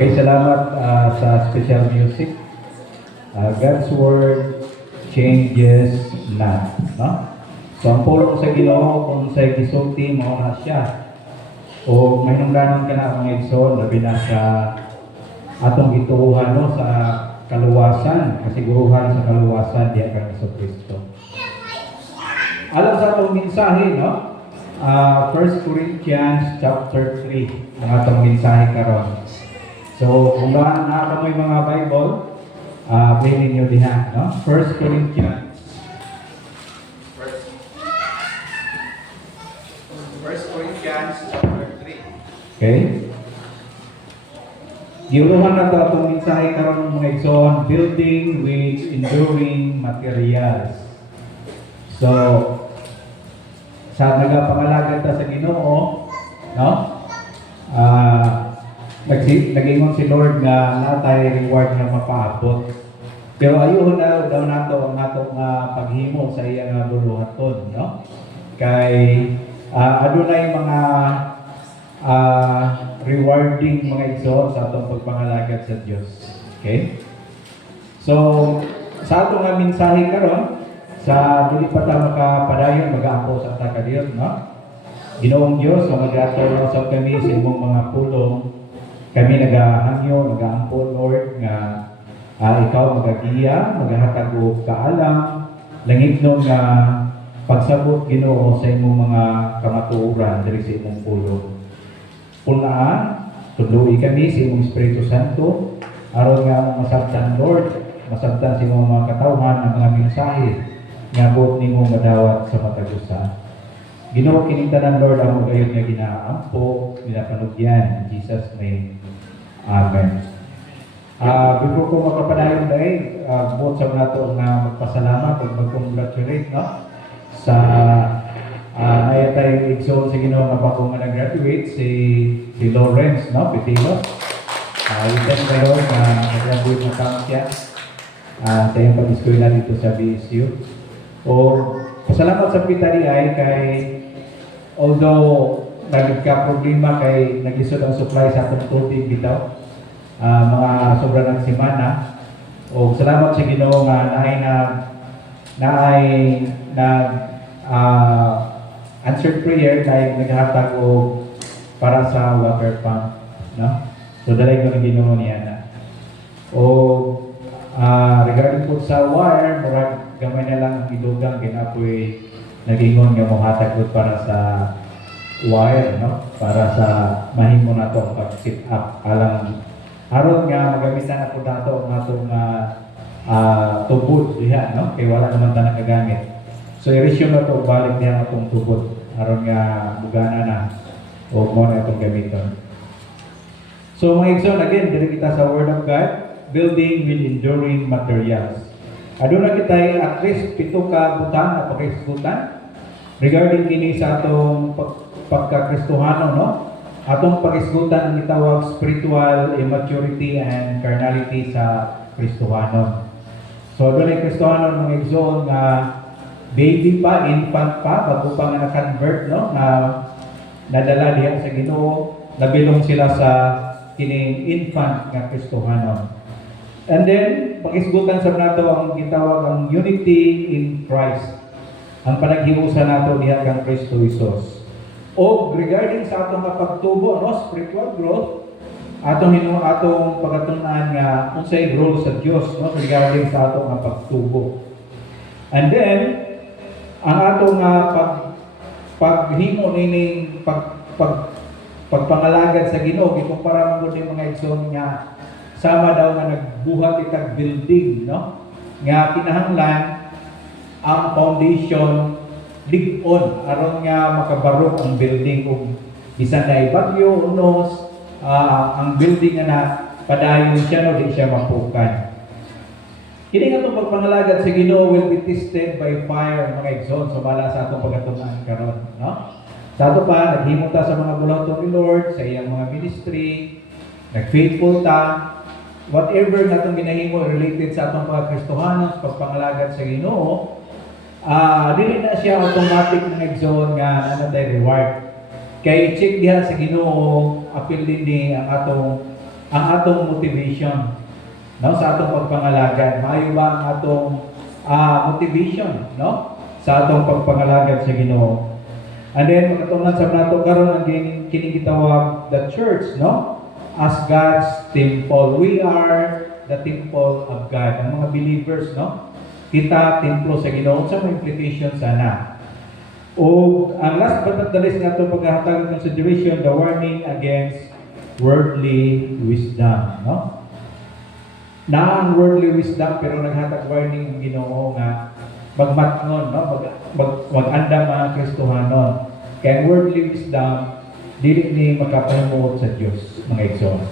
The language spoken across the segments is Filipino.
Okay, salamat sa special music. God's word changes not. No? So, ang pulong sa Ginoo kung sa gisulti mo na siya. O may nungganon ka na mga igsoon, labi na sa atong gituuhan no, sa kaluwasan, kasiguruhan sa kaluwasan diya kang Kristo. Alam sa atong mensahe, no? 1 Corinthians chapter 3 ang atong mensahe karon. So, kung na mo yung mga Bible, bilhin nyo diha, no? 1 Corinthians. 1 Corinthians chapter 3. Okay? Giuluhan na ito atong mensahe karon mga igsoon, building with enduring materials. So, sa nagapangalagan ta sa Ginoo, no? Nag-ingon si Lord na natay reward na mapaabot. Pero ayun na daw nato ang atong paghimo sa iyang buluhaton, no? Kay adunay mga rewarding mga igsoon sa atong pagpangalagad sa Dios. Okay? So, sa atong mensahe karon, sa dili pa ta makapadayon mag-aampo sa ta kadiyot, no? Ginoong Dios, so mag-atol sa kami sa imong mga pulong. Kami nagahangyo, nagaampo Lord nga ikaw magagiya, maghatag og kaalam, langitnon nga pagsabot Ginoo sa imong mga kamatuoran diri sa imong pulong. Punaan, tuluy kami sa imong Espiritu Santo aron nga masabtan Lord, masabtan sa imong mga katawhan ang mga mensahe nga buot nimo madawat sa matagusa. Ginoo kining tanan Lord ang magayon nga ginaampo, ginapanugyan in Jesus name. Amen. Before ko makapadayon dahil, buot sa nato nga magpasalamat o mag-congratulate, no? Sa ayatay igsoon sa Ginoo nga bago nga nag-graduate si Lawrence, no? Pitilo. We thank the Lord na nag-graduate na kang siya sa iyong pag-eskwela dito sa BSU. O pasalamat sa pitari ay kay although nagka-problema kay nag-isod ang supply sa atong tubig bitaw, mga sobra ng semana. O salamat sa Ginoo nga naay answered prayer kay naghatag og para sa water pump, no? So dalay ko ng Ginoo niya na. O regarding po sa wire, murag gamay na lang ang idugang ginapoy nagingon nga mohatag gud para sa wire, no? Para sa mahimo nato pag-sit up alang aron nga magamitan ako dato ang atong tubod diha, no? Kay wala naman ta nakagamit. So i-resume na to balik diha atong tubod aron nga bugana na o mo na itong gamiton. So mga igsoon, again, diri kita sa Word of God, building with enduring materials. Aduna kitay at least 7 ka butang na pagkisgutan regarding kini sa atong pagkakristohano, no? Atong pag-isgutan ang gitawag spiritual immaturity and carnality sa Kristohanon. So adunay Kristohanon mga igsoon nga baby pa, infant pa, bago pa nga na-convert, no? Na nadala diha sa Ginoo, nabilong sila sa kining infant nga Kristohanon. And then, pag-isgutan sa nato ang gitawag ang unity in Christ. Ang panaghiusa nato diha kang Kristo Jesus. O regarding sa atong pagtubo, no, spiritual growth, atong pagatunan nga unsay role sa Dios, no, regarding sa atong pagtubo. And then, ang atong paghimo nining pagpangalagad sa Ginoo, ikumpara mo din mga igsoon nga sama daw nga nagbuhat itag building, no? Nga kinahanglan ang foundation lig-on aron nga makabarok ang building kung bisan na bagyo unos, ang building na padayon siya no di siya mapukan. Kini nga itong pagpangalagad sa Ginoo will be tested by fire mga igsoon, so bala sa atong pagatunan karon, no? Sa ato pa naghimo ta sa mga bulaton ni Lord sa iyang mga ministry, nag-faithful ta. Whatever natong ginahimo related sa atong pagkristohanon, pagpangalagad sa Ginoo, dili na siya automatic na igsoon nga nanatay reward. Kay check diha sa Ginoo, apil din ni ang atong ang atong motivation, no, sa atong pagpangalagad? Maayo ba ang atong motivation, no, sa atong pagpangalagad sa Ginoo? And then makatunan sa nato karon ang kining gitawag the church, no, as God's temple. We are the temple of God. Ang mga believers, no, kita templo sa Ginoo. Sa mga implication sana. O ang last but not the least nga itong paghahatag consideration, the warning against worldly wisdom, no? Na ang worldly wisdom pero naghatag warning ang Ginoo nga magmatngon, no? Mag-andam mga Kristohanon. Kaya worldly wisdom dili ni makapahimuot sa Dios, mga igsoon.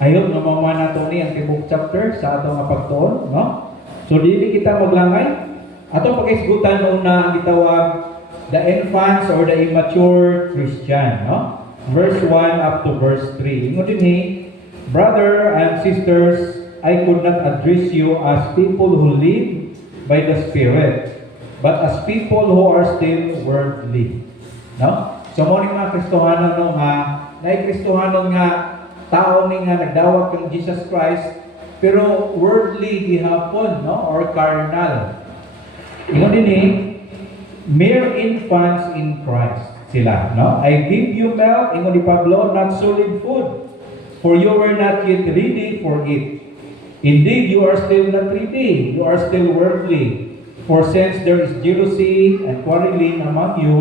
Ayon nga mao nato ni ang tibok chapter sa atong pagtuon, no? So dili kita maglangay. Atong pagkaisgutan una ang gitawag the infants or the immature Christian, no? Verse 1 up to verse 3. Ingon dinhi, brother and sisters, I could not address you as people who live by the Spirit, but as people who are still worldly. No? So mo ni mga Kristohanon, no, nga naay Kristohanon nga tao ni nga nagdawat kang Jesus Christ pero worldly gihapon, no, or carnal. Ingon dinhi, mere infants in Christ sila, no? I give you milk, ingon ni Pablo, not solid food, for you were not yet ready for it. Indeed, you are still not ready, you are still worldly. For since there is jealousy and quarreling among you,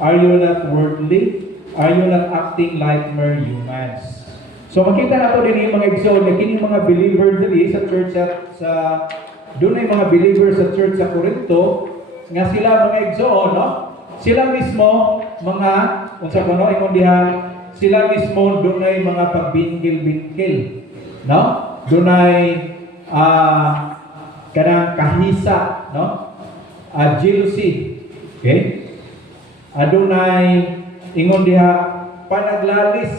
are you not worldly? Are you not acting like mere humans? So makita nato din yung mga igsoon, kini mga believers dili sa church sa doon ay mga believers sa church sa Corinto nga sila mga igsoon, no? Sila mismo mga unsa kuno ingon diha, sila mismo doon ay mga pagbingkil-bingkil, no? Doon ay kanang kahisa, no? Jealousy. Okay? Doon ay ingon diha panaglalis,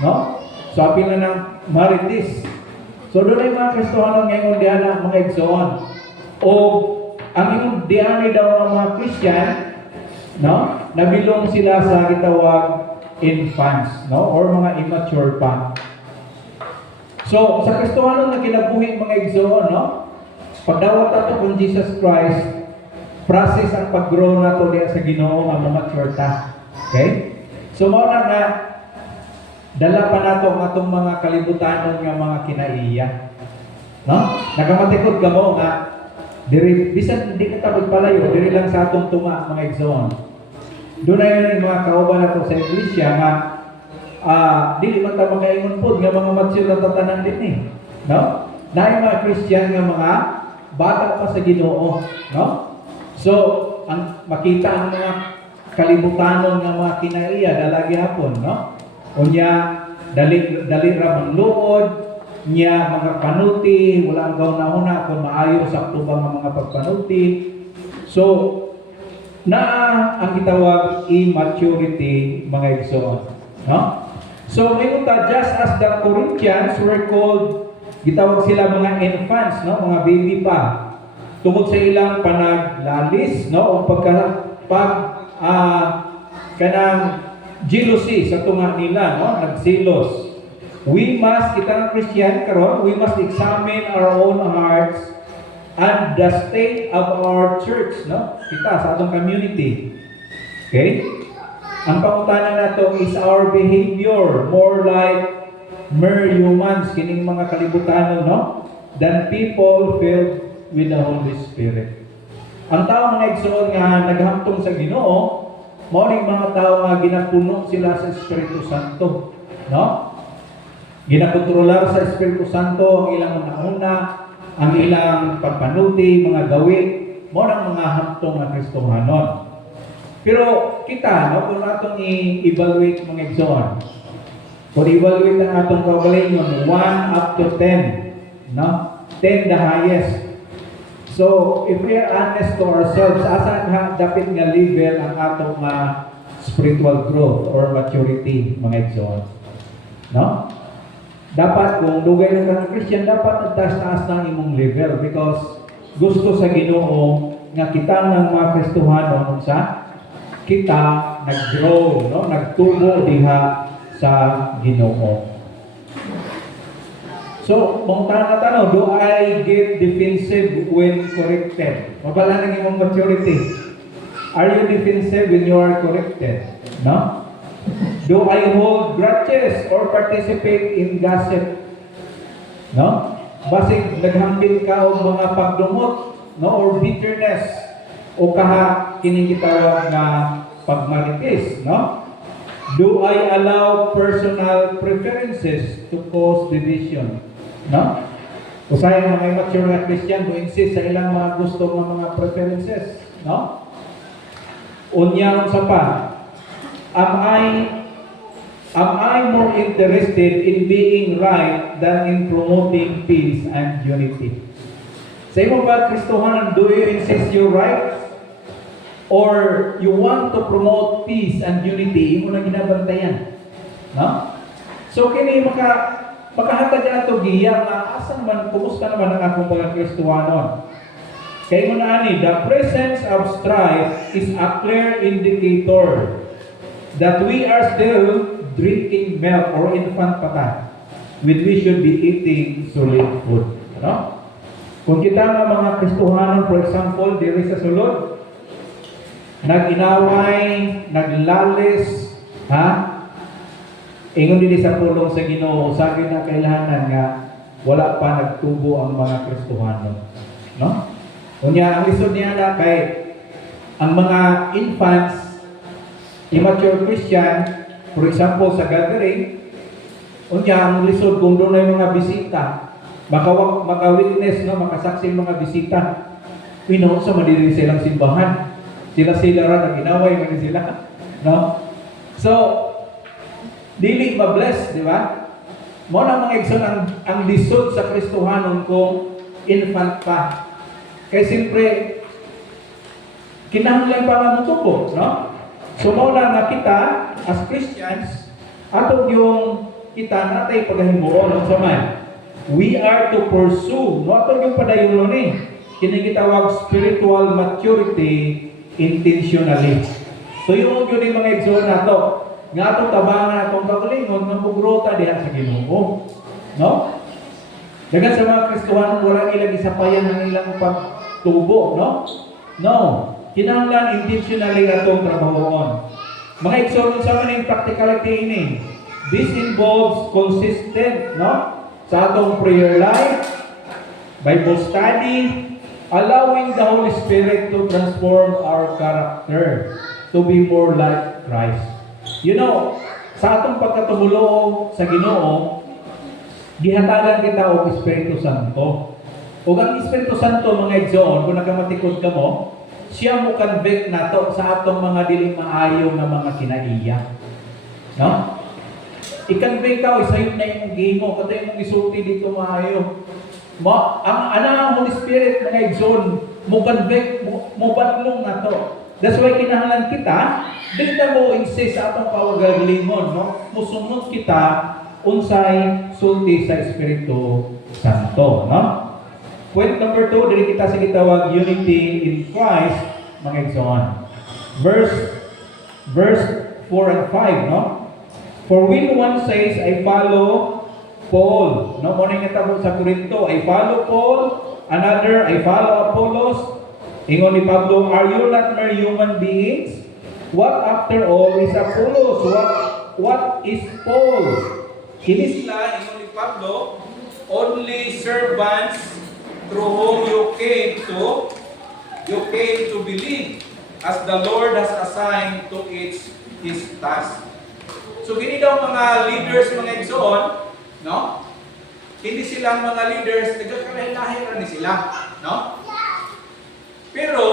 no? So apil na ng maritis. So doon ay mga Kristohanon ngayon diyan na mga igsoon. O ang ingon diyan daw ng mga Christian, no? Nabilong sila sa gitawag infants, no? Or mga immature pa. So sa Kristohanon nga kinabuhi mga igsoon, no? Pagdawat nato kung Jesus Christ, process ang pag-grow nato diya sa Ginoo nga ma-mature ta. Okay? So mao na nga dala pa nato ang atong mga kalibutanon nga mga kinaiya. No? Nagamatikod ka mo nga diri bisan hindi ka tabog palayo, diri lang sa atong tuma mga igsoon. Doon na yung mga kauban nato sa iglesia nga dili man ta makaingon pod nga mga mature na tatanan din eh. No? Naay mga Christian nga mga bata pa sa Ginoo, no? So, ang makita ang mga kalibutanon nga mga kinaiya dalagi hapon, no? Unya dali ra manluod nya mga panuti, wala ang gauna-una kung maayo sa tubang mga pagpanuti. So ang gitawag immaturity mga igsoon, no? So ngayon ta, just as the Corinthians were called, gitawag sila mga infants, no, mga baby pa tungod sa ilang panaglalis, no, o kanang jealousy sa tunga nila, no? Nagsilos. We must, kita ng Christian karon, we must examine our own hearts and the state of our church, no? Kita sa atong community. Okay? Ang pangutanan nato is our behavior more like mere humans, kining mga kalibutan, no? Than people filled with the Holy Spirit. Ang tao mga igsoon nga naghamtong sa Ginoo, mao ning mga tao nga ginapuno sila sa Espiritu Santo, no? Ginakontrolar sa Espiritu Santo ang ilang una, ang ilang pagpanuti, mga gawin, mao nang mga hamtong nga Kristohanon. Pero kita, no, kung atong i-evaluate mga igsoon, kung i-evaluate ang atong kaugalingon 1 up to 10, no? 10 the highest. So, if we are honest to ourselves, asa dapat nga level ang atong spiritual growth or maturity, mga igsoon? No? Dapat, kung lugay na kang Christian, dapat nagtaas-taas ng imong level because gusto sa Ginoo nga kita ng mga Kristohanon sa kita nag-grow, no? Nagtubo diha sa Ginoo. So, mong tanong, do I get defensive when corrected? Mabala ng imong maturity. Are you defensive when you are corrected? No? Do I hold grudges or participate in gossip? No? Basig naghambing ka og mga pagdumot, no, or bitterness o kaha kining gitawag na pagmalitis, no? Do I allow personal preferences to cause division? No? Usahay mga immature na Christian to insist sa ilang mga gusto ng mga preferences, no? Unya unsa pa? Am I more interested in being right than in promoting peace and unity? Sa imong ba Kristohanan, do you insist you're right? Or you want to promote peace and unity, imo na ginabantayan? No? So kini makahatag ato giya nga asa naman kumusta naman ang akong mga Kristohanon? Kay mo na ani, the presence of strife is a clear indicator that we are still drinking milk or infant pata when we should be eating solid food. No? Kung kita nga mga Kristohanon, for example, diri sa sulod, nag-inaway, naglalis, ha? Ingon din sa pulong sa Ginoo, sabi na kailangan nga wala pa nagtubo ang mga Kristohanon. No? Kunya, ang lisod niya na kay ang mga infants, immature Christian, for example, sa gathering, unya, ang lisod kung doon ay mga bisita, maka-witness, no, makasaksi mga bisita, pinoon sa madiri silang simbahan. Sila ra nag-inaway man sila, no? So, dili ma-bless, di ba? Mo na mga igsoon ang lisod sa Kristohanon kung infant pa. Kaya siyempre, kinahanglan pa nga mutupo, no? So, mo na kita, as Christians, atong yung kita natay paghahimuon sa man. We are to pursue, no? Atong yung padayon ni, kinigitawag spiritual maturity intentionally. So, yung yun mga igsoon nato, nga atong tabangan atong kagalingon ng pugrota diha sa Ginoo. No? Dagan sa mga Kristohanon, wala ilang isapayan ng ilang pagtubo, no? No. Kinahanglan intentionally atong trabahoon. Mga igsoon sa maning practicality ini. This involves consistent, no? Sa atong prayer life, Bible study, allowing the Holy Spirit to transform our character to be more like Christ. You know, sa atong pagkatumulo sa Ginoo, gihatagan kita og Espiritu Santo. Ug ang Espiritu Santo, mga igsoon, kung nagamatikod ka mo, siya mo convict nato sa atong mga dili maayo nga mga kinaiya. No? I-convict ka, isayod na yung gimo, katay mong isulti dito maayo. Ang Holy Spirit, mga igsoon, mo convict, mo batlong nato. That's why kinahanglan kita, dili na mo insist sa atong pawagalingon, no? Musunod kita unsay sulti sa Espiritu Santo, no? Point number 2, dili kita sa gitawag unity in Christ, mga igsoon. Verse 4 and 5, no? For when one says, I follow Paul, no? Muna nga tabo sa Corinto, I follow Paul, another, I follow Apollos. Ingon ni Pablo, are you not mere human beings? What after all is Apollos? What is Paul? Kini sila, ingon ni Pablo, only servants through whom you came to believe, as the Lord has assigned to each his task. So gini daw mga leaders, mga igsoon, no? Hindi silang mga leaders, nagkakalahi-lahi na ni sila, no? Pero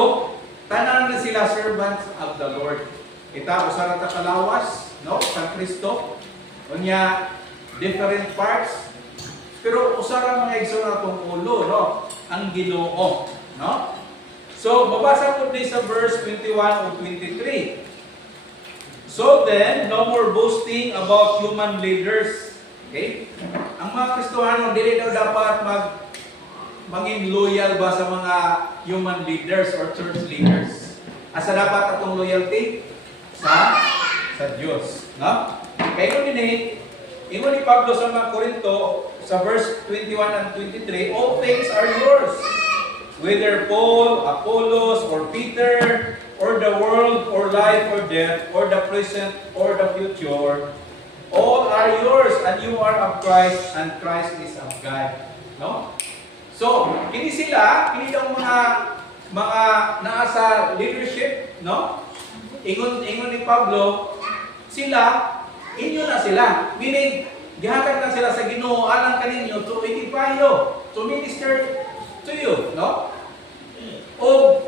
tanan na sila servants of the Lord. Ita usara ta kalawas, no? Sa Kristo. Unya different parts. Pero usara mga igsoon atong ulo, no? Ang Ginoo, no? So mabasa ko din sa verse 21 o 23. So then, no more boasting about human leaders. Okay? Ang mga Kristohanon, dili daw dapat maging loyal ba sa mga human leaders or church leaders. Asa dapat atong loyalty? Sa Diyos. No? Kaya kung din ingon ni Pablo sa mga Korinto, sa verse 21 and 23, all things are yours. Whether Paul, Apollos, or Peter, or the world, or life, or death, or the present, or the future, all are yours, and you are of Christ, and Christ is of God. No? So, kini sila, kini daw mga naa sa leadership, no? Ingon ni Pablo, sila, inyo na sila. Meaning, gihatag na sila sa Ginoo alang kaninyo to edify you, to minister to you, no? O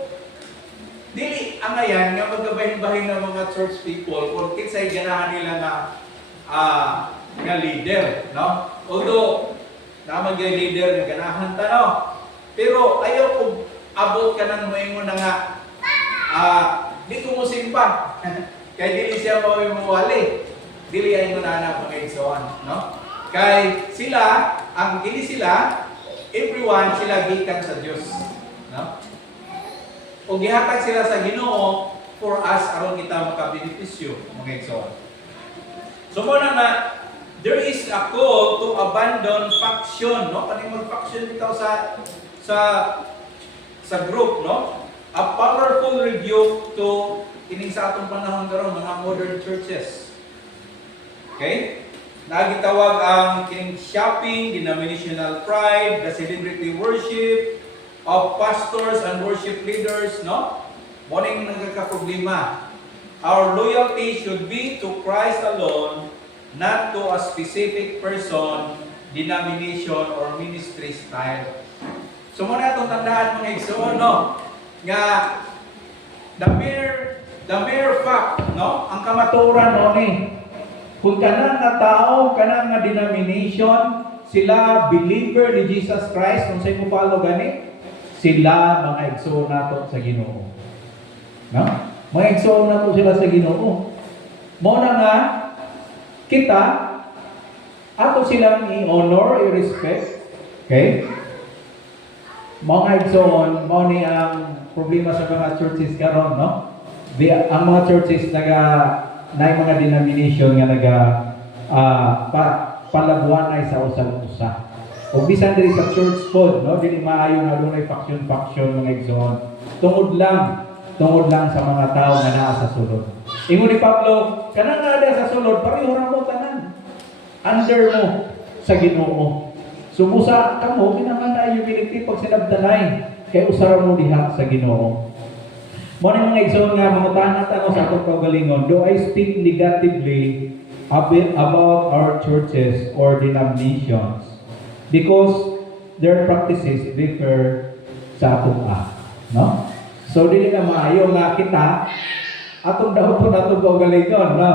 dili angayan nga maggabahin-bahin ng mga church people kung kinsay ganahan nila nga leader, no? Although naman gyud leader nga ganahan ta, no? Pero ayaw ko abot ka nang moingon na nga di ko mo simpa. Kay dili siya mawali. Dili ay mo na mga igsoon, no? Kay sila, ang dili sila, everyone sila gikan sa Dios, no? O gihatag sila sa Ginoo for us aron kita makabenepisyo, mga igsoon. So mo na nga, there is a call to abandon faction, no? Kaning mag-faction bitaw sa group, no? A powerful rebuke to kining sa atong panahon karon mga modern churches. Okay? Nagitawag ang kining shopping, denominational pride, the celebrity worship of pastors and worship leaders, no? Morning nagkakaproblema. Our loyalty should be to Christ alone, not to a specific person, denomination, or ministry style. So muna itong tandaan mga igsoon, no? Nga the mere fact, no? Ang kamaturan mo ni kung kanang nga tao, kanang nga denomination, sila believer ni Jesus Christ, kung sa'yo mo follow gani, sila mga igsoon nato sa Ginoo. No? Mga igsoon nato sila sa Ginoo. Mo na nga kita ato silang i-honor, i-respect. Okay? Mga igsoon, mo ni ang problema sa mga churches karon, no? Ang mga churches na mga denomination nga palabuan ay sa usag-usa. O bisan diri sa church pod, no, dili maayo nga dunay faction mga igsoon. Tungod lang sa mga tao nga naa sa sulod. Ingon ni Pablo, kanang naa sa sulod, pareho ra mo tanan. Under mo sa Ginoo. Sumusa kamo kinahanglan humility pag sinabdanay kay usara mo diha sa Ginoo. Mo ni mga igsoon nga mangutana ta sa atong kaugalingon, do I speak negatively about our churches or denominations because their practices differ sa atong no? So dili na maayo nga kita atong dawton atong kaugalingon, no?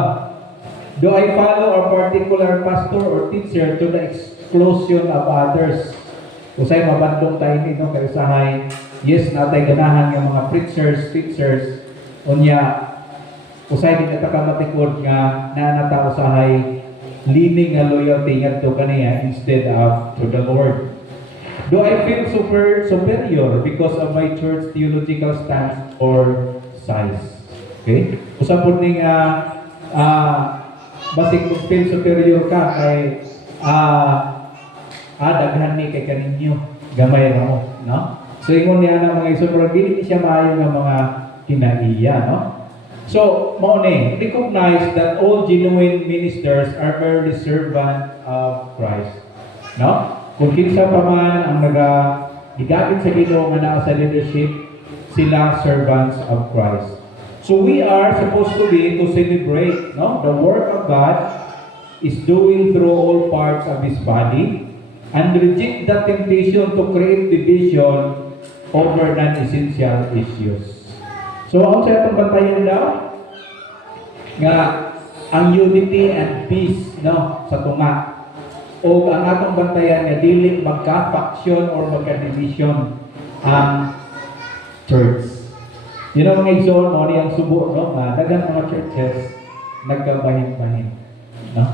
Do I follow a particular pastor or teacher to the exclusion of others? Usay mabandong tayo nito kay usahay, yes, natay ganahan ng mga preachers, unya, usay din ito kamatikod nga nanata usahay, leaning nga loyalty nga to kaniya instead of to the Lord. Do I feel superior because of my church theological stance or size? Okay? Usapon ni basig kung feel superior ka kay daghan ni kay kaninyo gamay ra mo, no? So ingon niya na mga igsoon, dili siya maayo nga mga kinaiya, no? So mao ni recognize that all genuine ministers are merely servant of Christ, no? Kung kinsa pa man ang gigamit sa Ginoo nga naa sa leadership, sila servants of Christ. So we are supposed to celebrate, no? The work of God is doing through all parts of His body and reject the temptation to create division over non-essential issues. So ako sa itong bantayan daw nga ang unity and peace, no, sa tunga. O ang atong bantayan nga dili magka-faction or magka-division ang church. You know, mga igsoon mo niyang subo, no? Daghang mga churches nagkabahin-bahin, no?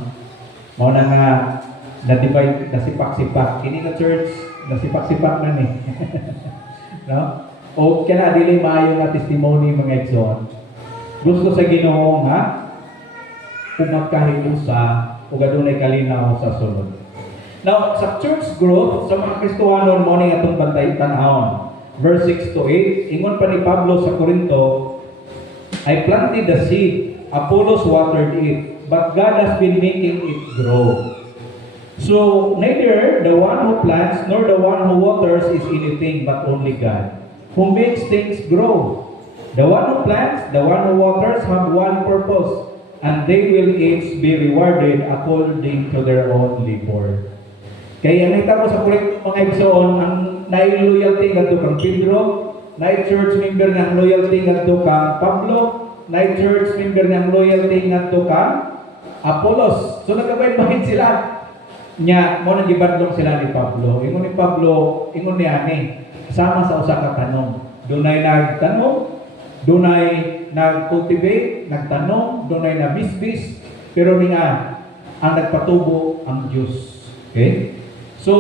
Mo na nga na-divide, nasipak-sipak. Kini nga church, nasipak-sipak na ni. No? O kaya dili maayo nga testimony mga igsoon. Gusto sa Ginoo nga kung magkahiusa o gadunay kalinaw sa sunod. Now, sa church growth, sa mga Kristohanon mo ni atong bantay tanahon. Verse 6 to 8, ingon pa ni Pablo sa Corinto, I planted the seed, Apollos watered it, but God has been making it grow. So, neither the one who plants nor the one who waters is anything, but only God, who makes things grow. The one who plants, the one who waters have one purpose, and they will each be rewarded according to their own labor. Kaya nakita mo sa Corinto mga igsoon, ang nai-loyalty ngadto kang Pedro, nai-church member ng loyalty ngadto kang Pablo, nai-church member ng loyalty ngadto kang Apollos. So nagkabay-bahid sila. Nya mo nang gibadlong sila ni Pablo. Ingon ni Pablo, ingon ni ani, sama sa usa ka tanong. Dunay nagtanong, dunay nag-cultivate, nagtanong, dunay na bisbis, pero niya ang nagpatubo ang Dios. Okay? So,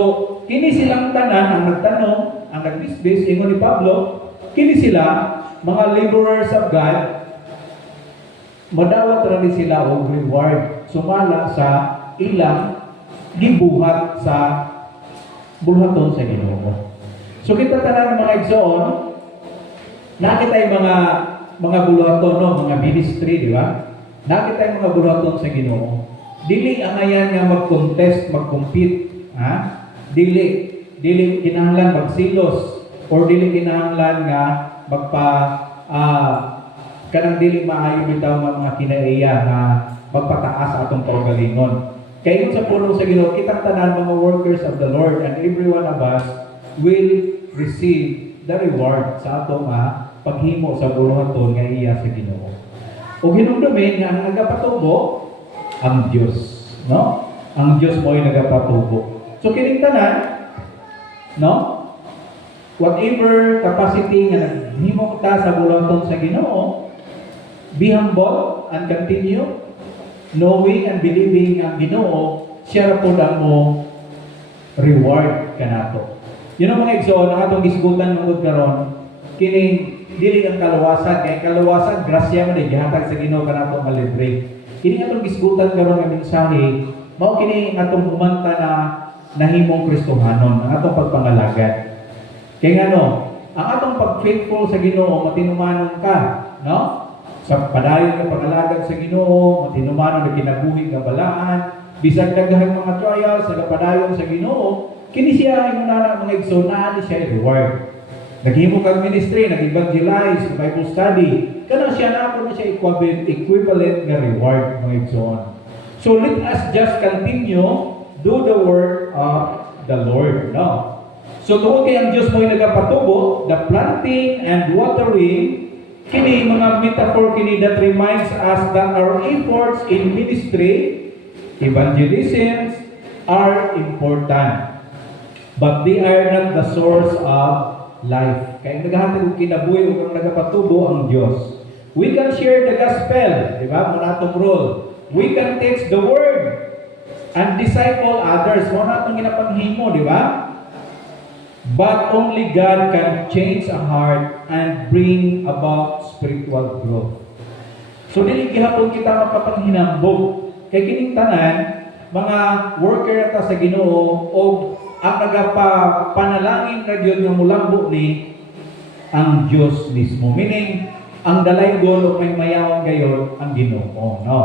kini silang tanan ang nagtanong, ang nagbisbis, ingon ni Pablo, kini sila, mga laborers of God, madawat rin sila og reward, sumala sa ilang gibuhat sa bulhaton sa Ginoo. So, kita tanan mga igsoon, nakita yung mga bulhaton, no? Mga ministry, di ba? Nakita yung mga bulhaton sa Ginoo. Dili ang ayan nga mag-contest, mag-compete, ha? Dili kinahanglan magsilos or dili kinahanglan nga kanang dili maayo bitaw mga kinaiya nga magpataas atong kaugalingon. Kay sa pulong sa Ginoo, kitang tanan mga workers of the Lord, and every one of us will receive the reward sa atong paghimo sa buhaton nga iya sa Ginoo. O hinumdumin nga ang nagapatubo ang Dios, no? Ang Dios mo'y nagapatubo. So kining tanan, no? Whatever capacity nga naghimo ta sa buhaton sa Ginoo, be humble and continue knowing and believing ang Ginoo, siya ra pud ang mo reward kanato. Yun ang mga igsoon ang atong gisgutan mangod karon, kining dili ang kaluwasan, kay kaluwasan grasya man gihatag sa Ginoo kanato malibre. Kini atong gisgutan karon nga mensahe, mao kini atong humanta na nahimong Kristohanon, ang atong pagpangalagad. Kaya nga ang atong pag-faithful sa Ginoo, matinumanon ka, no? Sa padayon ng pangalagad sa Ginoo, matinumanon na kinabuhi nga balaan, bisag daghang mga trials sa padayon sa Ginoo, kini siya ang nana mga igsoon, siya reward. Naghimo kag ministry, nag-evangelize, Bible study, kana siya na siya equivalent nga reward mga igsoon. So let us just continue do the work of the Lord. No? So tungkol kay ang Diyos mo'y nagapatubo, the planting and watering, kini mga metaphor kini that reminds us that our efforts in ministry, evangelism, are important. But they are not the source of life. Kaya naghahatid og kinabuhi ug ang nagapatubo ang Dios. We can share the gospel, di ba? Muna atong role. We can teach the word and disciple others. Muna atong ginapanghimo, di ba? But only God can change a heart and bring about spiritual growth. So dili gihapon kita makapanghinambog kay kining tanan mga worker ta sa Ginoo o ang nagapanalangin na Dios nga mulambo ni ang Dios mismo. Meaning ang dalay golo may mayawan gayon ang Ginoo, no?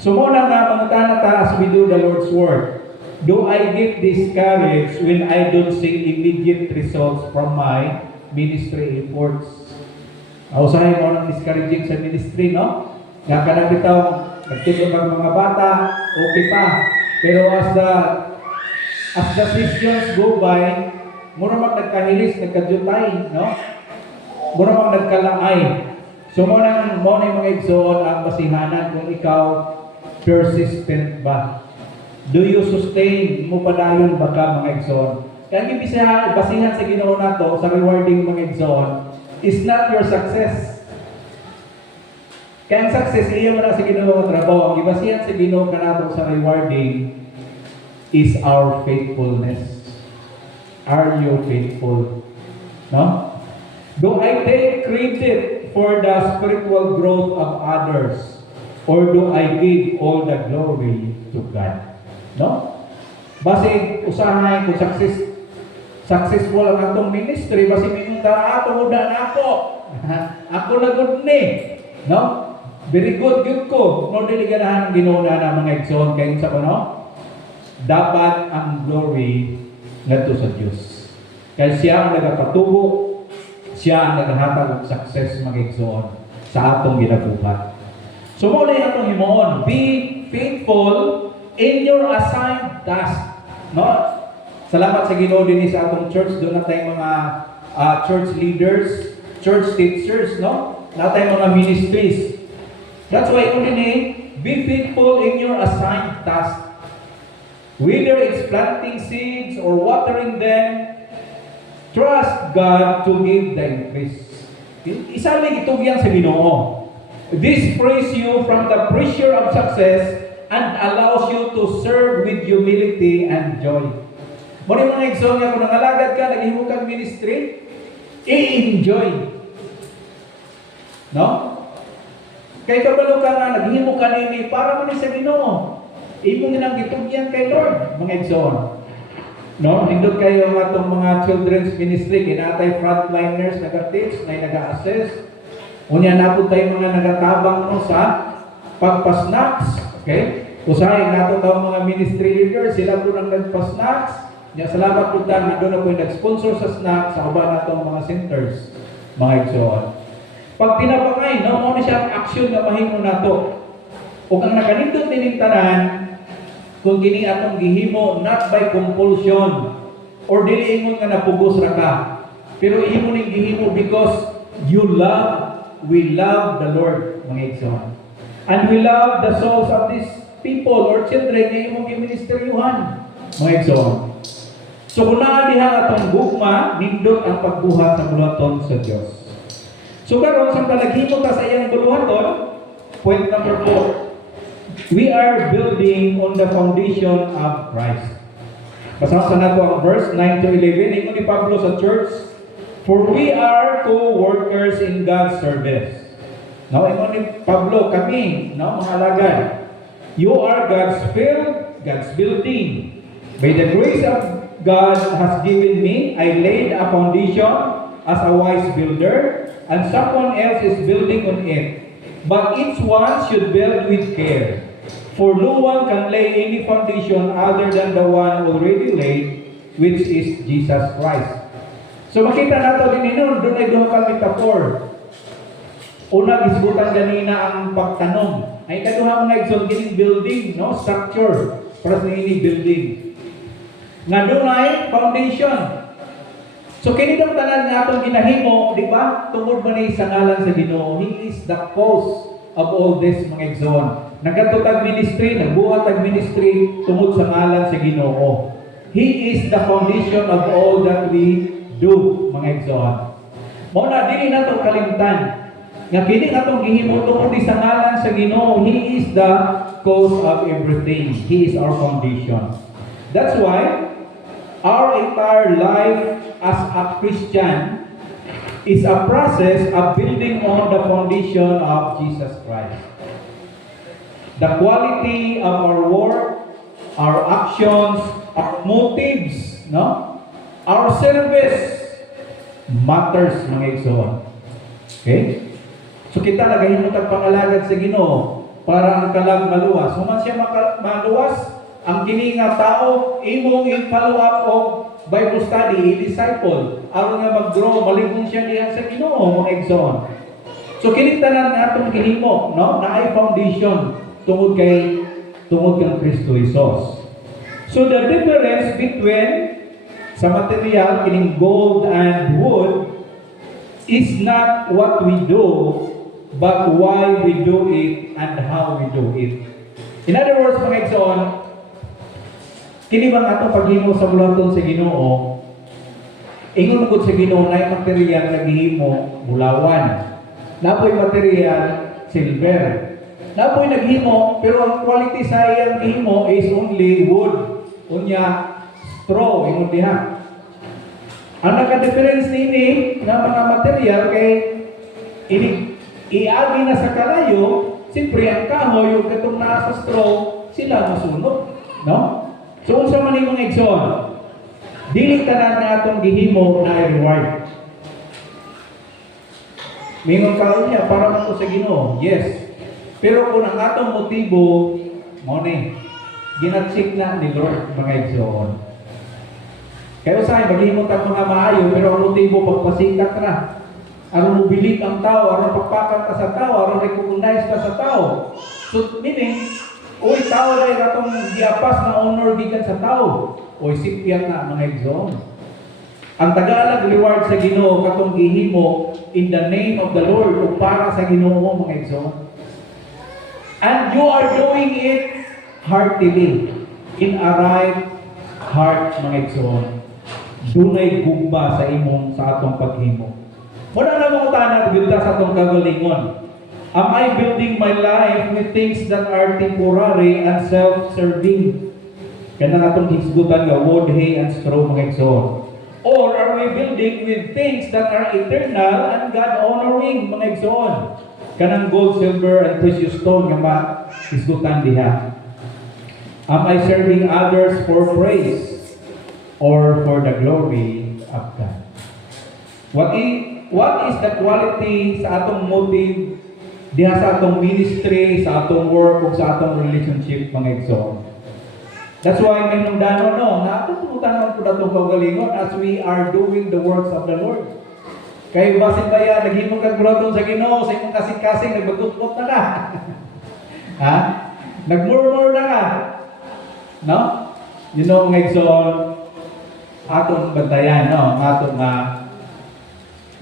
So muna nga mangutana ta as we do the Lord's work. Do I get discouraged when I don't see immediate results from my ministry efforts? Usahay mo ng discouraging sa ministry, no? Nga ka na bitaw, nagtulog ang mga bata, okay pa. Pero as the seasons go by, muna mag nagkahilis, nagkadyutay, no? Muna mag nagkalaay. So muna yung mga igsoon ang basihanan kung ikaw persistent ba? Do you sustain mo padayon ba ka mga igsoon? Kaya ang basihan sa Ginoo nato sa rewarding mga igsoon is not your success. Kaya ang success iya man sa Ginoo nga trabaho, ang ibasihan sa Ginoo kanato sa rewarding is our faithfulness. Are you faithful? No? Do I take credit for the spiritual growth of others? Or do I give all the glory to God? No? Basi usahay kung successful ang atong ministry, basi minunta ato na ako. Ako na good ni. No? Very good ko. No, dili ganahan ang Ginoo na mga igsoon kay sa kuno. Dapat ang glory ngadto sa Dios. Kaya siya ang nagapatubo, siya ang naghatag og success mga igsoon sa atong ginabuhat. So mo na atong himuon, be faithful in your assigned task. No? Salamat sa Ginoo dinhi sa atong church, do na tayong mga church leaders, church teachers, no? Na tayong mga ministries. That's why be faithful in your assigned task. Whether it's planting seeds or watering them, trust God to give the increase. Isa lang itugyan sa Ginoo. This frees you from the pressure of success and allows you to serve with humility and joy. Muna mga igsoon nga, kung nangalagad ka, naghimo kang ministry, i-enjoy. No? Kay kabalo ka nga, naghimo ka nini, para man sa Ginoo. Imo nga nang gitugyan kay Lord, mga igsoon. No? Nindot kayo nga itong mga children's ministry, kinatay frontliners, nag-teach, nag-assess. Unya na po tayo mga nagatabang no, sa pagpasnacks. Okay? Usahay nato tayo mga ministry leaders, sila po nang nagpasnacks. Nya salamat po tayo, doon na po yung nag-sponsor sa snacks sa uban natong mga centers, mga igsoon. Pag tinapangay, no, mo na siya ang action na mahimo nato. O ang nakanindot din tanan, kung gini atong gihimo not by compulsion or dili ingon nga napugos ra ka, pero ihimo ning gihimo because we love the Lord, mga igsoon, and we love the souls of these people or children nga imong giministeryuhan, mga igsoon. So kung naa diha atong gugma, nindot ang pagbuhat sa buluhaton sa Dios. So karon sa palaghimo ta sa iyang buluhaton, point number 4. We are building on the foundation of Christ. Basahan sa nato ang verse 9 to 11. Ingon ni Pablo sa church, for we are co-workers in God's service. Now, ingon ni Pablo, kami, no, mga alagad, you are God's field, God's building. By the grace of God has given me, I laid a foundation as a wise builder, and someone else is building on it. But each one should build with care. For no one can lay any foundation other than the one already laid, which is Jesus Christ. So makita nato din doon ay doon ka metaphor. Una, isbutan ganina ang pagtanong. Ay kaduha mga igsoon kining building, no? Structure. Para sa ini building. Nga doon ay foundation. So kini daw tanan nga atong ginahimo, di ba? Tungod man ni sa ngalan sa Ginoo, He is the cause of all this, mga igsoon. Nagkatutag ministry, nagbuhat ang ministry tungod sa ngalan sa Ginoo. He is the foundation of all that we do, mga igsoon. Mao na dili nato kalimtan nga kini atong gihimo tungod sa ngalan sa Ginoo. He is the cause of everything. He is our foundation. That's why our entire life as a Christian is a process of building on the foundation of Jesus Christ. The quality of our work, our actions, our motives, no? Our service matters, mga igsoon. Okay? So kita nagahimutag pangalagad sa Ginoo para ang kalag maluwas. Human siya maluwas, ang kini nga tao imong i-follow up og Bible study, i-disciple, aron nga mag-grow, maligong siya diha sa Ginoo, mga igsoon. So kini tanan nga atong gihimo, no? Naay foundation tungod kang Kristo Jesus. So the difference between sa material, kining gold and wood, is not what we do, but why we do it and how we do it. In other words, mga igsoon, kini bang atong paghimo sa buluhaton sa Ginoo, ingon gud sa Ginoo na material nga gihimo bulawan. Napoy material silver. Napoy naghimo, pero ang quality sa iyang gihimo is only wood. Unya straw, ingon diha. Ang naka-difference nini na mga material kay iagi na sa kalayo, siyempre ang kahoy, yung katong nasa straw, sila masunog. No? So, unsa man yung mga igsoon? Dili tanan nga atong gihimo na reward. Mingon karon niya, para man ko sa Ginoo. Yes. Pero kung ang atong motibo, mo ni, ginatsik na ni Lord, mga igsoon. Kaya usahay, maghimot ang mga maayo, pero ang motibo, pagpasikat na. Aron mobilik ang tao, aron pagpakat ka sa tao, aron recognize ka sa tao. So, meaning, uy, tao na yung atong giapas na honor gikan sa tao. Uy, sipyan na, mga igsoon. Ang Tagalog reward sa Ginoo katong gihimo in the name of the Lord o para sa Ginoo, mga igsoon. And you are doing it heartily, in a right heart, mga igsoon. Dunay gugma sa imong sa atong paghimo. Muna na mga tanat gilda sa atong kagalingon. Am I building my life with things that are temporary and self-serving? Kaya na atong hisgutan nga wood, hay, and straw, mga igsoon. Or are we building with things that are eternal and God-honoring, mga igsoon? Kanang gold, silver, and precious stone nga ma-hisgutan diha. Am I serving others for praise or for the glory of God? What is the quality sa atong motive diha sa atong ministry, sa atong work, o sa atong relationship, mga igsoon? That's why may nungdano, no, na atong tungutanon po natong kaugalingon as we are doing the works of the Lord. Kaya basin ba yan, naghimong kang grotong sa Ginoo, sa imong kasing-kasing, nagbagutkot na ka. Ha? Nagmurmur na ka. No? You know, mga igsoon, atong bantayan, no, atong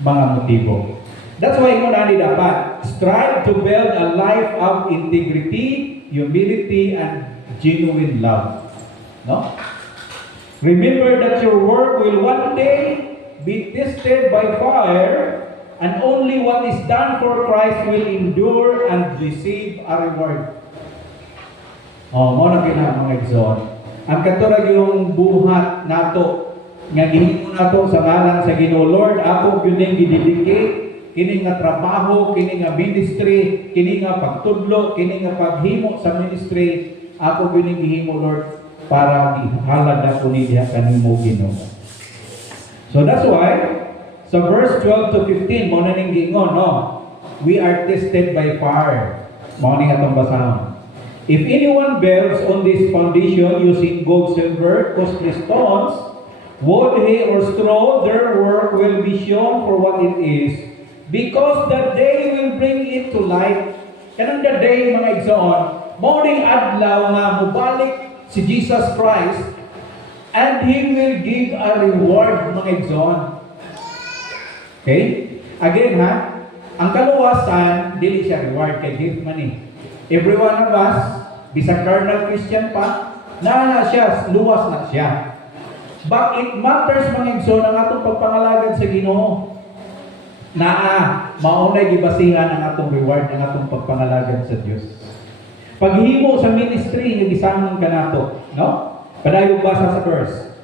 mga motibo. That's why mo na dapat strive to build a life of integrity, humility, and genuine love. No? Remember that your work will one day be tested by fire, and only what is done for Christ will endure and receive a reward. Mo na kina mga igsoon. Ang katurag yung buhat nato nga gihimo nato sa ngalan sa Ginoo. Lord, ako gyud gidedicate kini nga trabaho, kini nga ministry, kini nga pagtudlo, kini nga paghimo sa ministry. Ako gyud gihimo, Lord, para ihalad ako niya kanimo Ginoo. So that's why sa verse 12 to 15 mo na ning gingon, no? We are tested by fire. Mo ning atong basahon. If anyone builds on this foundation using gold, silver, costly stones, wood, hay, or straw, their work will be shown for what it is, because the day will bring it to light. Kanang the day, mga igsoon, morning adlaw nga mubalik si Jesus Christ, and He will give a reward, mga igsoon. Okay? Again, ha? Ang kaluwasan, dili siya reward kay gift man eh. Every one of us, bisag carnal Christian pa, na siya, luwas na siya. But it matters, mga igsoon, ang atong pagpangalagad sa Ginoo. Maunay gibasihan ang atong reward, ang atong pagpangalagad sa Dios. Paghimo sa ministry, yung isamon ka nato, no? Padayog basa sa verse.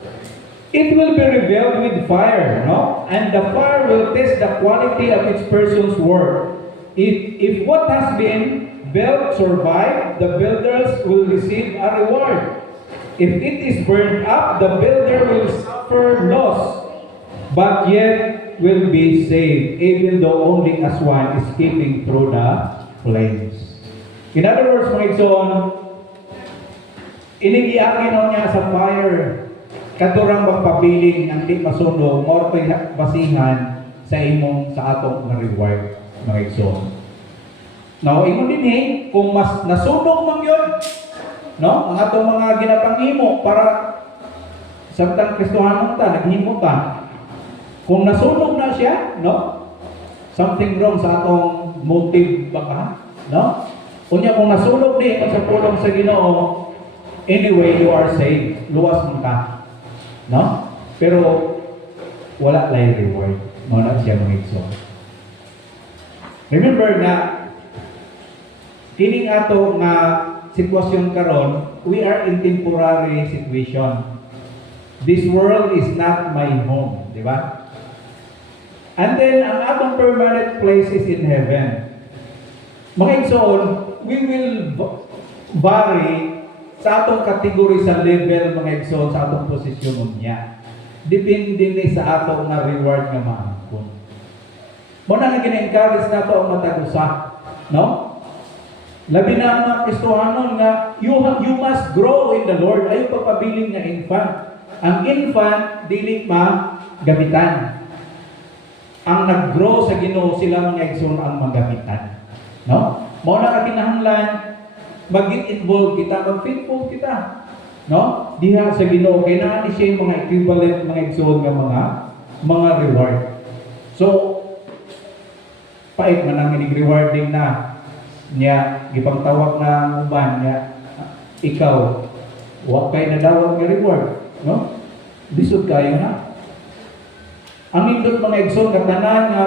It will be revealed with fire, no? And the fire will test the quality of each person's work. If what has been built survive, the builders will receive a reward. If it is burned up, the builder will suffer loss, but yet will be saved, even though only as one escaping through the flames. In other words, mga igsoon, inigiangin niya sa fire, katurang magpabiling ang di masunog, morto'y basihan sa imong sa atong reward, mga igsoon. Now, ingon din kung mas nasunog man yun, no? Ang atong mga ginapanghimo para samtang Kristohanon ta, naghimo ta. Kung nasunog na siya, no? Something wrong sa atong motive baka, no? Unya kung nasunog di sa pulong sa Ginoo, anyway, you are saved. Luwas mo ka. No? Pero wala lay reward. Muna siya mga igsoon. Remember na kining ato nga sitwasyon karon, we are in temporary situation. This world is not my home, di ba? And then ang atong permanent place is in heaven. Mga igsoon, we will vary sa atong kategory sa level mga igsoon sa atong posisyon niya. Depende ni sa atong na reward nga maangkon. Mo na nga gina-encourage nato ang matag-usa, no? Labi na ang mga Kristohanon nga you must grow in the Lord. Ayaw pagpabiling nga infant. Ang infant dili gamitan. Ang nag-grow sa Ginoo sila mga igsoon ang magamitan. No? Mo na ka kinahanglan maging involved kita, mag-faithful kita. No? Diha sa Ginoo kay naa ni siya yung mga equivalent mga igsoon nga mga reward. So pait man ang rewarding na niya gipangtawag na ang uban niya ikaw wa kay nadawat nga reward, no? Lisod kayo na. Ang nindot mga igsoon nga tanan nga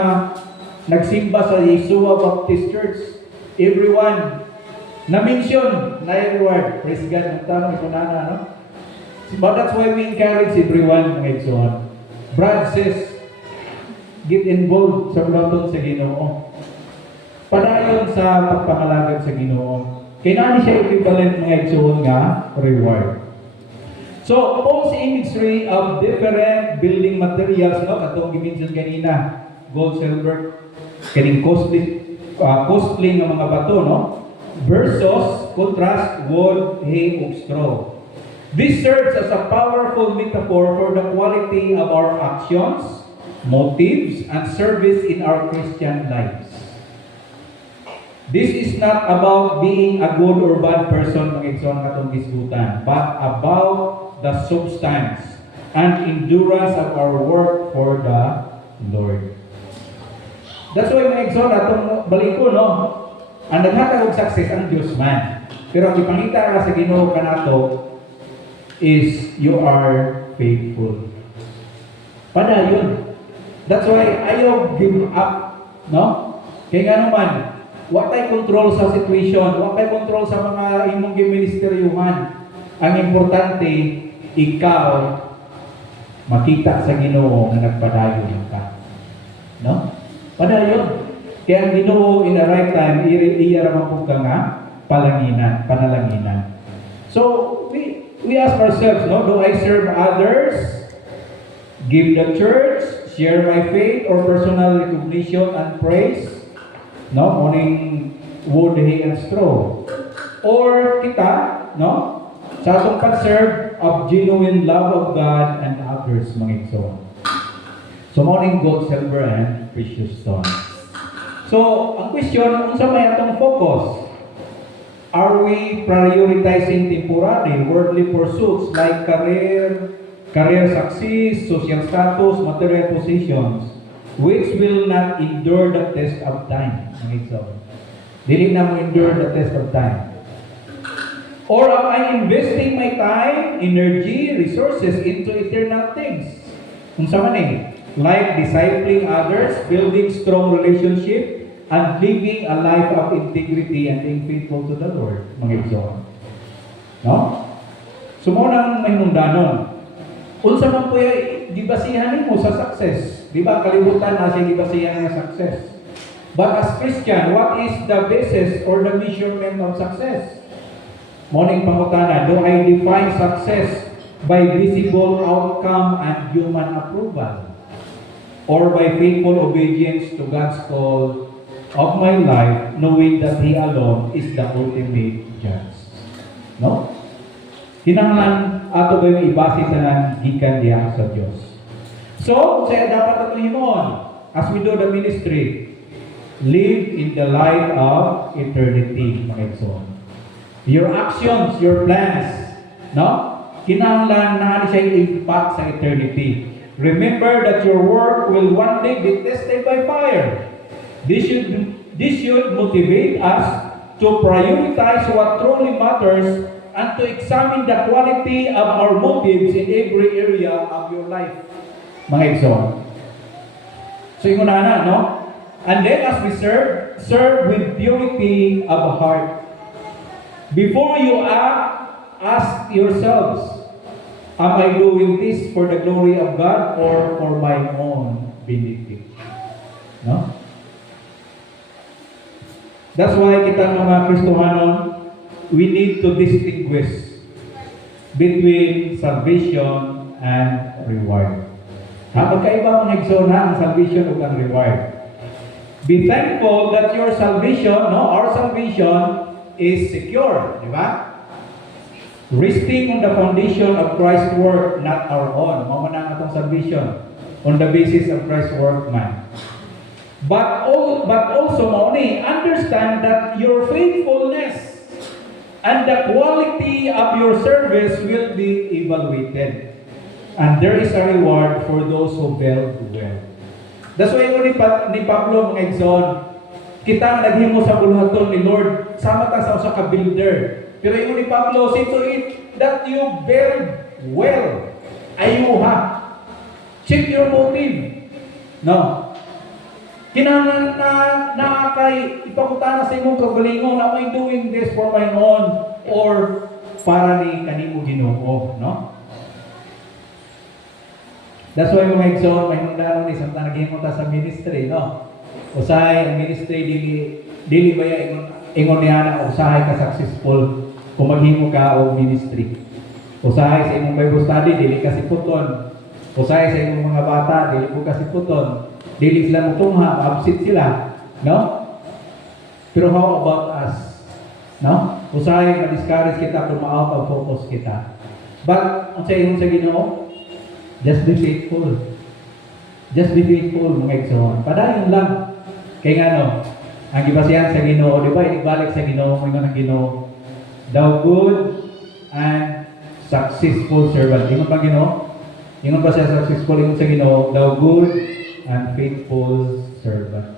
nagsimba sa Yeshua Baptist Church, everyone na-mention na reward. Praise God, nagtanong ito na, no? But that's why we encourage everyone, mga igsoon. Brad says, get involved sa proton sa Ginoo. Padayon sa pagpangalagad sa Ginoo. Kailangan siya equivalent mga igsoon nga reward. So, Paul's imagery of different building materials, no? Katong gimension kanina, gold, silver, kaning costly nga mga bato, no? Versus contrast wood, hay, ug straw. This serves as a powerful metaphor for the quality of our actions, motives, and service in our Christian lives. This is not about being a good or bad person, mga igsoon katong gisgutan, but about the substance and endurance of our work for the Lord. That's why mga igsoon atong baliko, no? Ang naghatag og success ang Dios man. Pero ang ipangita ka sa Ginoo kanato is you are faithful. Padayon. That's why ayaw give up, no? Kaya nga naman, wa tay control sa situation, wa tay control sa mga imong giministeryuhan. Ang importante, ikaw makita sa Ginoo nga nagpadayon ka. No? Padayon. Kaya ang Ginoo in the right time, iya ramang po ka nga panalanginan. So, we ask ourselves, no? Do I serve others? Give the church? Share my faith or personal recognition and praise? No? Morning wood, hay, and straw. Or kita, no? Sa atong pag-serve of genuine love of God and others, mga igsoon. So, morning gold, silver, and precious stones. So, ang question, unsa may atong focus? Are we prioritizing temporary, worldly pursuits like career success, social status, material positions, which will not endure the test of time? Dili na mo endure the test of time. Or am I investing my time, energy, resources into eternal things? Unsa man eh? Like discipling others, building strong relationship, and living a life of integrity and being faithful to the Lord, mga igsoon. No? Sumunang may mundanon. Unsa man po yung gibasihan mo sa success? Di ba? Kalibutan na siya gibasihan ng success. But as Christian, what is the basis or the measurement of success? Morning pangutana, do I define success by visible outcome and human approval? Or by faithful obedience to God's call of my life, knowing that He alone is the ultimate judge? No? Kinahanglan ato ba yung ibase tanan gikan diha sa Dios. So, saya dapat ato himon as we do the ministry, live in the light of eternity, mga igsoon. Your actions, your plans, no? Kinahanglan na siya impact sa eternity. Remember that your work will one day be tested by fire. This should motivate us to prioritize what truly matters and to examine the quality of our motives in every area of your life, mga igsoon. So, yung una no? And then as we serve with purity of heart. Before you act, ask yourselves, am I doing this for the glory of God or for my own benefit? No? That's why kita mga Kristohanon, we need to distinguish between salvation and reward. Magkaiba mga igsoon ang salvation ug ang reward. Be thankful that your salvation, our salvation is secure, di ba? Resting on the foundation of Christ's work, not our own. Mao man ang atong salvation on the basis of Christ's work man. But also mao ni, understand that your faithfulness and the quality of your service will be evaluated. And there is a reward for those who build well. That's why ni Pablo mga igsoon, kita ang naghimo sa buluhaton ni Lord, sama ta sa usa ka builder. Pero ingon ni Pablo, see to it that you build well. Ayuha. Check your motive. No. Kinahanglan na kay ipakutana sa imong kagalingon, am I doing this for my own or para ni kanimo Ginoo, no? That's why mga igsoon, may mundano ni samtang naghimo ta sa ministry, no? Usahay ang ministry dili baya ingon niya na usahay ka successful kung maghimo ka og ministry. Usahay sa imong Bible study dili ka siputon. Usahay sa imong mga bata dili ko ka siputon. Dili sila mutungha, absent sila, no? Pero how about us? No? Usahay ma-discourage kita kung ma-out of focus kita. But unsa ingon sa Ginoo? Just be faithful. Just be faithful mga igsoon. Padayon lang. Kaya nga no, ang gibasihan sa Ginoo, di ba? Ibalik sa Ginoo, mo ang Ginoo. Thou good and successful servant. Ingon pa Ginoo? Ingon pa siya successful, ingon sa Ginoo, thou good and faithful servant.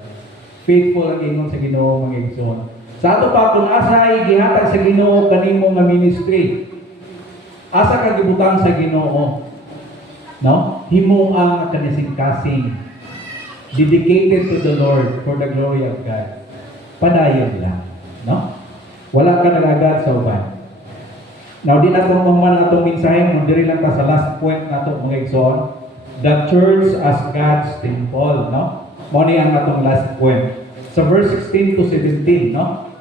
Faithful ang ingon sa Ginoo mga igsoon. Sa ato pa kung asay gihatag sa Ginoo kanimo nga ministry. Asa ka gibutang sa Ginoo? No? Himo ang kanising-kasing dedicated to the Lord for the glory of God. Padayon lang, no? Wala ka nagagad sa uban. Now, di nato maman atong mensahe, kung diri lang ka sa last point nato mga igsoon, the church as God's temple, no? Mao ni ang atong last point. Sa verse 16 to 17, no?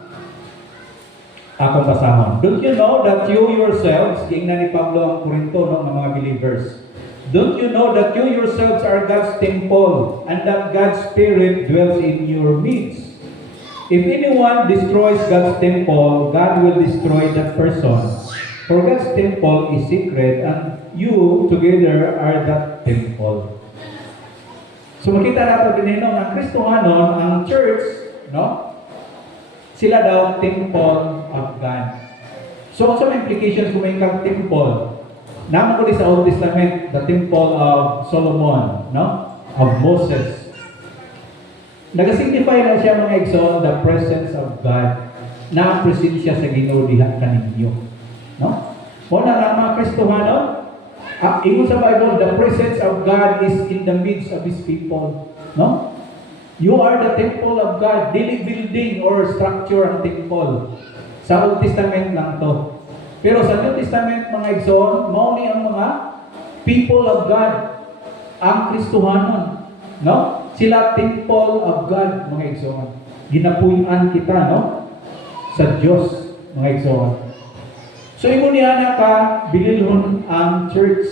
Ako basahon. Don't you know that you yourselves, giingnan ni Pablo ang Korinto, no, ng mga believers, don't you know that you yourselves are God's temple and that God's Spirit dwells in your midst? If anyone destroys God's temple, God will destroy that person. For God's temple is secret and you together are that temple. So makita natin din ang Kristohanon, ang church, no? Sila daw temple of God. So ano sa implications kung may temple? Naman ko din sa Old Testament, the temple of Solomon, no? Of Moses. Nagasignify na siya mga igsoon, the presence of God, na ang presensya sa Ginoo diha kaninyo. No? Muna na mga Kristohano, ingon sa Bible, the presence of God is in the midst of His people. No? You are the temple of God. Dili building or structure ang temple. Sa Old Testament lang to. Pero sa New Testament, mga igsoon, mao ni ang mga people of God, ang Kristohanon, no? Sila temple of God, mga igsoon. Ginapuy-an kita, no? Sa Dios, mga igsoon. So ingon niya na ka bililhon ang church,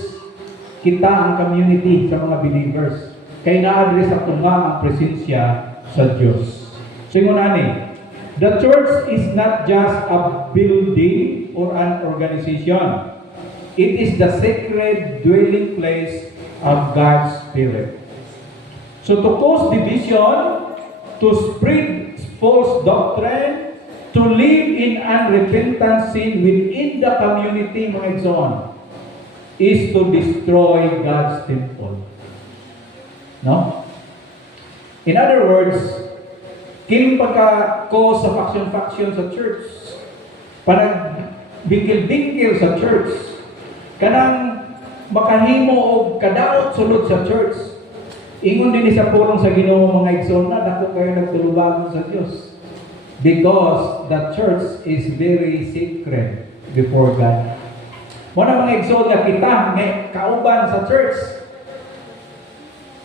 kita ang community sa mga believers. Kay na-address sa tunga ang presensya sa Dios. So ingon ani, the church is not just a building or an organization. It is the sacred dwelling place of God's Spirit. So to cause division, to spread false doctrine, to live in unrepentant sin within the community, mga igsoon, is to destroy God's temple. No? In other words, kining pagka-cause sa faction sa church, parang bingkil-bingkil sa church, kanang makahimo o kadaot sulod sa church, ingon din sa pulong sa Ginoo mga igsoon na dako kayo nagtulubagon sa Dios. Because the church is very sacred before God. Muna mga igsoon nga kita, may kauban sa church.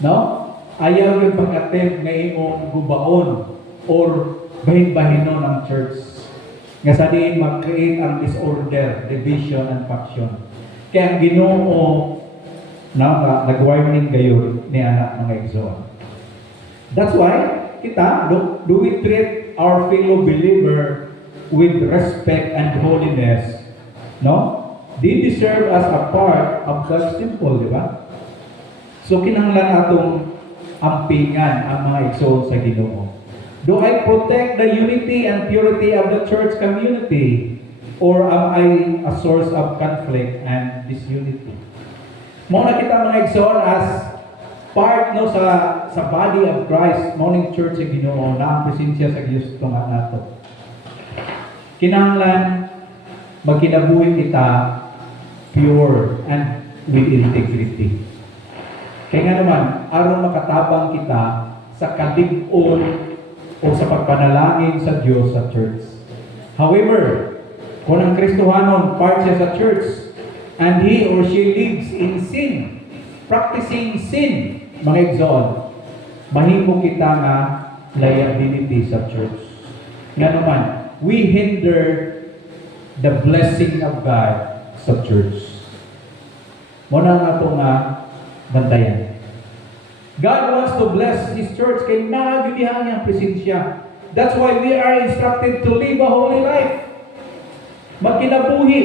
No? Ayaw yung pag-attempt nga imong gubaon or bahin-bahinon ang church. Nga sa diin mag-create ang disorder, division, and faction. Kaya ang Ginoo nag-warning kayo ni anak mga igsoon. That's why kita do we treat our fellow believer with respect and holiness? No? They deserve as a part of God's temple, di ba? So kinahanglan atong ampingan ang mga igsoon sa Ginoo. Do I protect the unity and purity of the church community, or am I a source of conflict and disunity? Muna kita mga igsoon as part no sa body of Christ, morning church sa Ginoo na ang presensya sa Dios tunga nato. Kinahanglan magkinabuhi kita pure and with integrity. Kaya nga naman, aron makatabang kita sa kalig-on o sa pagpanalangin sa Diyos sa church. However, kung ang Kristohanon part siya sa church and he or she lives in sin, practicing sin, mga igsoon, mahimo kita nga liability sa church. Nga naman, we hinder the blessing of God sa church. Muna nga ito nga bantayan. God wants to bless His church kay nagagihan niyang presensya. That's why we are instructed to live a holy life. Magkinabuhi,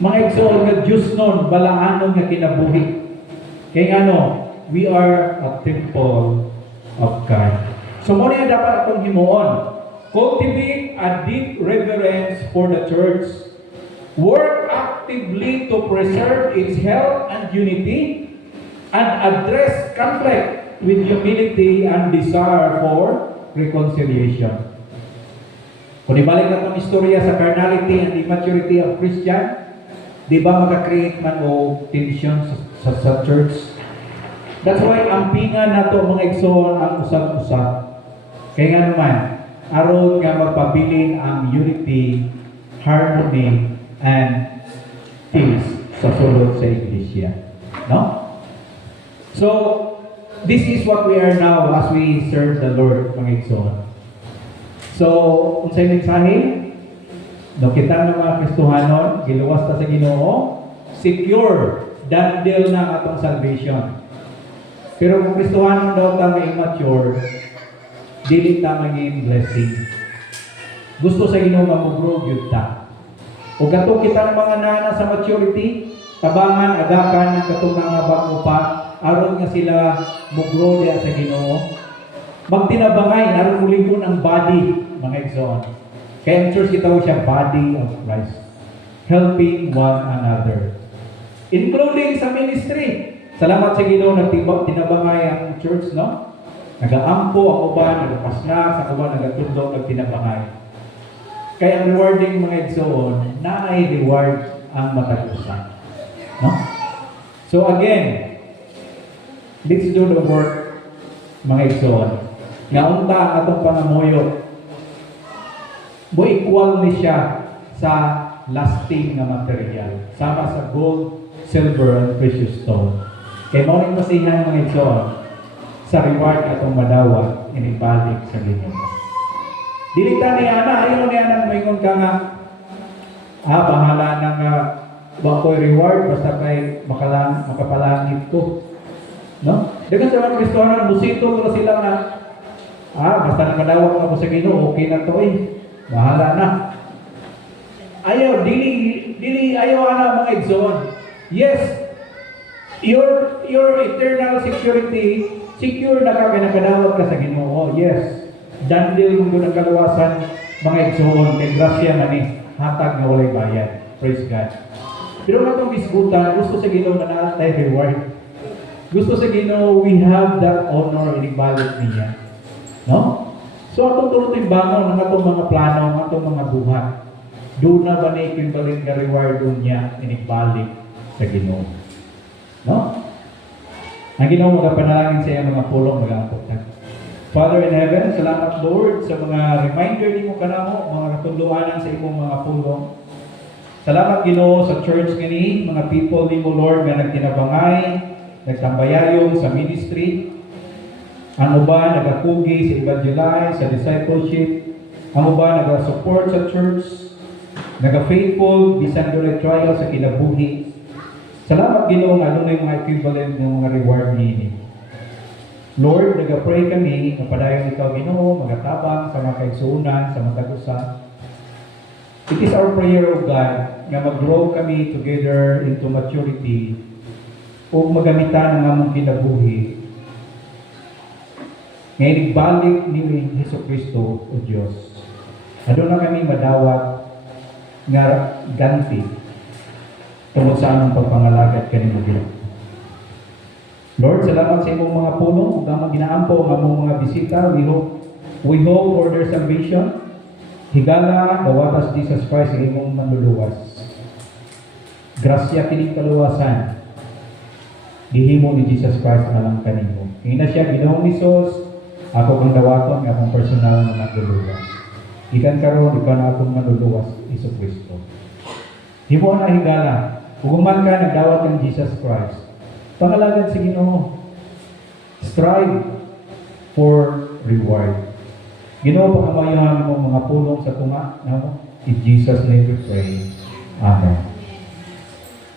mga igsoon nga Diyos nun, balaanon nga kinabuhi. Kaya we are a temple of God. So muna dapat akong himuon. Cultivate a deep reverence for the church. Work actively to preserve its health and unity, and address conflict with humility and desire for reconciliation. Kung ibalik na itong istorya sa carnality and immaturity of Christian, di ba makakreate man o tension sa church? That's why ampingan na ito mga igsoon ang usap-usap. Kaya nga naman, aron nga magpabilin ang unity, harmony, and peace sa sulod sa iglesia. No? So, this is what we are now as we serve the Lord, mga igsoon. So, unsay mensahe? No, kita ng mga Kristohanon, giluwas ta sa Ginoo, secure, dandel na atong salvation. Pero kung Kristohanon daw ta may immature, dili ta maging blessing. Gusto sa Ginoo nga mo-grow gyud ta. O katong kita ng mga nana sa maturity, tabangan, agakan ng katong mga bago pa, aron nga sila mo-grow diya sa Ginoo. Magtinabangay, aron muligon ang body, mga igsoon. Kaya ang church kita siya body of Christ. Helping one another. Including sa ministry. Salamat sa Ginoo nagtinabangay ang church, no? Nagaampo ang uban, nagapasnak, sa uban nagatundog, nagtinabangay. Kaya ang rewarding mga igsoon, na-reward ang matagusan. No? So again, let's do the work, mga igsoon. Naunta ang atong pangamuyo. Equal ni siya sa lasting na material. Sama sa gold, silver, and precious stone. Kaya mauling masihan mga igsoon sa reward atong madawat inibalik sa Ginoo. Dilita ni Ana, ayaw ni Ana maingon ka nga, bahala na nga bakoy reward basta kay makapalangit ko. No? Dagan sa mga Kristohanon, musito ko na sila na, basta nakadawat ako sa Ginoo, okay na to bahala na. Ayaw, dili ayaw Ana mga igsoon. Yes, your eternal security, secure na ka nakadawat ka sa Ginoo. Yes. Dandil mong doon ang kaluwasan, mga igsoon, kay grasya na ni, hatag na walay bayad. Praise God. Pero nga itong biskutan, gusto sa Ginoo na naatay reward. Gusto sa Ginoo, we have that honor inibalik niya. No? So atong tulot yung bangon ng atong mga plano, ng atong mga buhat. Doon na ba na ikimbalik na reward doon niya inibalik sa Ginoo. No? Ang Ginoo magapanalangin sa iyang mga pulong mag-aamputan. Father in heaven, salamat Lord sa mga reminder ni mo kanamo, mga katuluanan sa imong mga pulong. Salamat Ginoo sa church kini, mga people ni mo Lord nga nagtinabangay, nagtambayayong sa ministry. Ang uban nagakugi sa evangelize, sa discipleship. Amo ba naga-support sa church, naga-faithful, bisan doon trial sa kinabuhi. Salamat Ginoo nga adunay mga equivalent ng mga reward niini. Lord, naga-pray kami nga padayon ikaw Ginoo, magatabang sa mga kaigsuonan, sa mga tagusan. It is our prayer, O God, nga mag-grow kami together into maturity o magamitan ng among kinabuhi. Ngayon, ibalik ni Hesus Kristo, O Diyos. Ano na kami madawat nga ganti tungkol sa among pagpangalagat kanimo Ginoo. Lord, salamat sa imong mga puno, ug among ginaampo ang among mga bisita. We hope for their salvation. Higala, dawatas Jesus Christ ang imong manluluwas. Grasya kining kaluwasan. Gihimo ni Jesus Christ alang kanimo. Ina siya Ginoong Hesus, ako kang dawaton nga akong personal na manluluwas. Ikan karon ikaw na akong manluluwas, Hesus Kristo. Himo na higala, kung man ka nagdawat ng Jesus Christ, pangalagan sa Ginoo. Strive for reward. Ginoo, pangamayahan mo mga pulong sa tunga namo. In Jesus' name we pray. Amen.